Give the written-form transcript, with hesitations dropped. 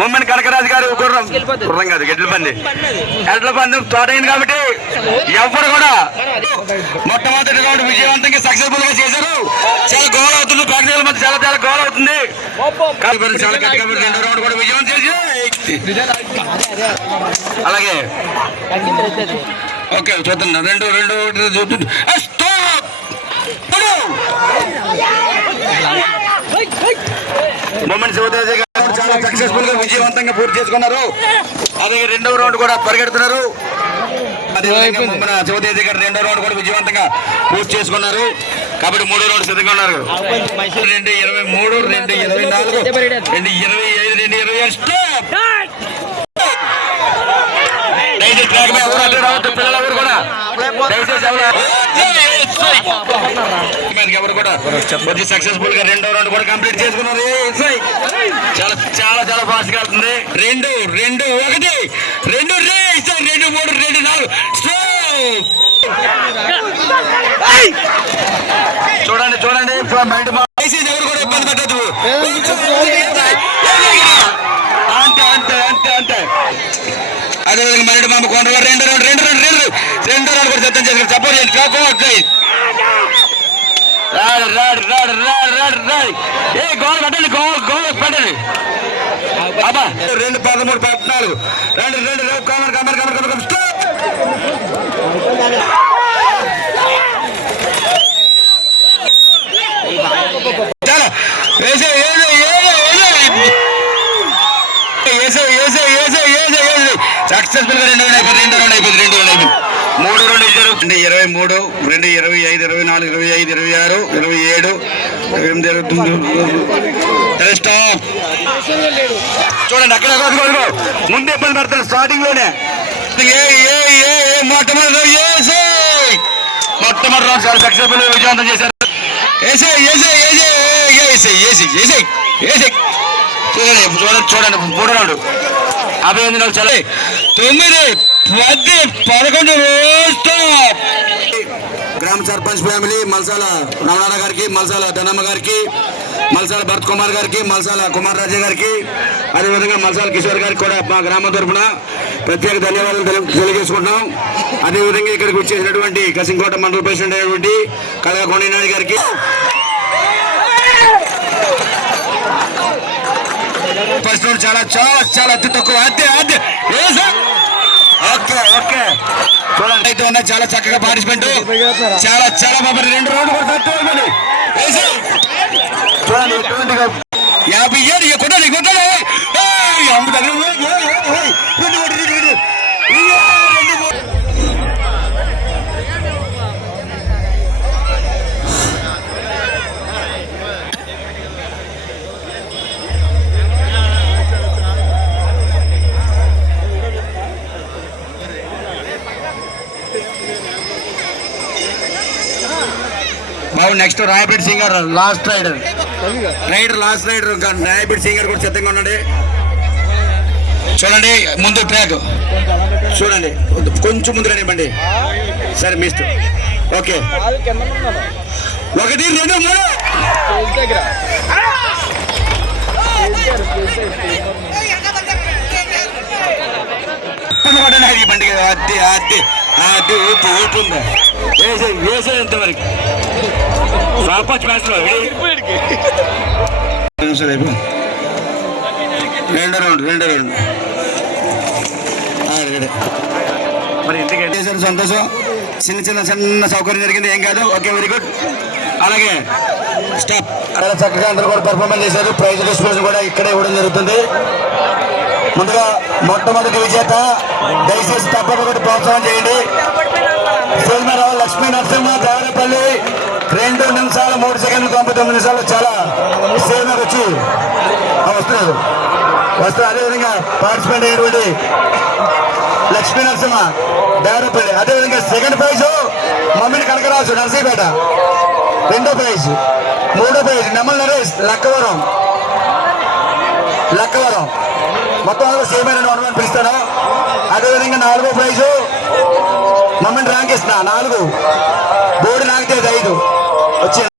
ముమ్మని కనకరాజు గారు గుర్రం కాదు ఎడ్ల పందెం స్టార్ట్ అయింది కాబట్టి ఎవరు కూడా మొట్టమొదటి రౌండ్ విజయవంతంగా సక్సెస్ఫుల్ గా చేశారు. చాలా గోల్ అవుతుంది, ప్రేక్షకుల మధ్య చాలా చాలా గోల్ అవుతుంది. చాలా గట్టిగా రెండో రౌండ్ కూడా విజయవంతం చేసి అలాగే ఓకే చూద్దాం. రెండు మొమెంట్ శివతేజ గారు చాలా సక్సెస్ఫుల్ గా విజయవంతంగా పూర్తి చేసుకున్నారు. అలాగే రెండవ రౌండ్ కూడా పరిగెడుతున్నారు. అదేవిధంగా మొమ్మన శివతేజ గారు రెండో రౌండ్ కూడా విజయవంతంగా పూర్తి చేసుకున్నారు. కాబట్టి మూడో రౌండ్ సిద్ధంగా ఉన్నారు. 2:23, 2:24, 2:25, 2:26 స్టాప్. దయచేసి ట్రాక్ మీద ఎవరు అడ్డు రావద్దు, పిల్లలెవరు కూడా దయచేసి ఎవరు కూడా కొద్ది సక్సెస్ఫుల్ గా రెండో రౌండ్ కూడా కంప్లీట్ చేసుకున్నారు. చాలా చాలా చాలా ఫాస్ట్ గా అవుతుంది. 2, 1, 2, 2, 3, 2, 4 చూడండి చూడండి బయట ఎవరు కూడా ఇబ్బంది పెట్టద్దు. అంతే అంతే అంతే అంతే. అదేవిధంగా మరటి మామ కొండలో రెండో రౌండ్ కూడా సిద్ధం చేశారు. సపోర్ట్ చేయండి. గోల్ పెట్టండి, గోల్ పెట్టండి. అబ్బా 2, 13, 14 2 కమర్ చాలా సక్సెస్ఫుల్ గా రెండో రౌండ్ అయిపోయింది. మూడో రౌండ్ ఇచ్చారు. 23, 2, 25, 24, 25, 26, 27, 28 స్టాప్. చూడండి అక్కడ ముందే ఇబ్బంది పడతారు స్టార్టింగ్ లోనే. మొట్టమొదటి రౌండ్ చాలా సక్సెస్ఫుల్ గా విజయవంతం చేశారు. చూడండి మూడో రౌండ్ అభినందనలు. చాలా 9, 10, 11 గ్రామ సర్పంచ్ ఫ్యామిలీ మల్సాల రమణారాణ గారికి, మల్సాల ధనమ్మ గారికి, మల్సాల భరత్ కుమార్ గారికి, మల్సాల కుమార్ రాజా గారికి, అదేవిధంగా మల్సాల కిషోర్ గారికి కూడా మా గ్రామం తరఫున ప్రత్యేక ధన్యవాదాలు తెలియజేసుకుంటున్నాం. అదేవిధంగా ఇక్కడికి వచ్చేసినటువంటి కసింకోట మండల ప్రెసిడెంట్ అయినటువంటి కళగా కొండనాథ్ గారికి ఫస్ట్ రౌండ్ చాలా చాలా చాలా అతి తక్కువ. ఓకే చూడండి అయితే ఉన్నాయి. చాలా చక్కగా పార్టిసిపెంట్ చాలా చాలా బాబు. 2 రౌండ్ చూడండి 57 కొట్టాలి. బాబు next Rayapeta singer last rider Rayapeta singer కూడా సిద్ధంగా ఉండండి. చూడండి ముందు ట్రాక్ చూడండి, కొంచెం ముందు రానివ్వండి. సరే మిస్ట్. ఓకే 1, 2, 3 బండి అది ఊపు ఉందా వేసేంత వరకు సర్పంచ్ మ్యాచ్ లో రెండో రౌండ్ మరి ఎందుకంటే సంతోషం. చిన్న సౌకర్యం జరిగింది, ఏం కాదు. Okay very good. అలాగే స్టాప్. చాలా చక్కగా అందరూ కూడా పర్ఫార్మెన్స్ చేశారు. ప్రైజ్ డిస్ట్రిబ్యూషన్ కూడా ఇక్కడే ఇవ్వడం జరుగుతుంది. ముందుగా మొట్టమొదటి విజేత దయచేసి తప్పకుండా ప్రోత్సాహం చేయండి. సోమరావు లక్ష్మీ నరసింహ దేవరపల్లి 2 నిమిషాలు 3 సెకండ్లు 99 నిమిషాలు చాలా సేవకు వచ్చి వస్తున్నారు. అదేవిధంగా పార్టిసిపేట్ అయినటువంటి లక్ష్మీ నరసింహ దేవరపల్లి. అదేవిధంగా సెకండ్ ప్రైజ్ మమ్మీని కనకరాజు నర్సీపేట. రెండో ప్రైజ్. మూడో ప్రైజ్ నెమ్మల నరేష్ లక్కవరం. మొత్తం సేమ్ అయిన 1 పిలుస్తాను. అదేవిధంగా 4వ ప్రైజు మమ్మల్ని రాంకిస్తున్నా 4, బోర్డు నాకితే 5 వచ్చి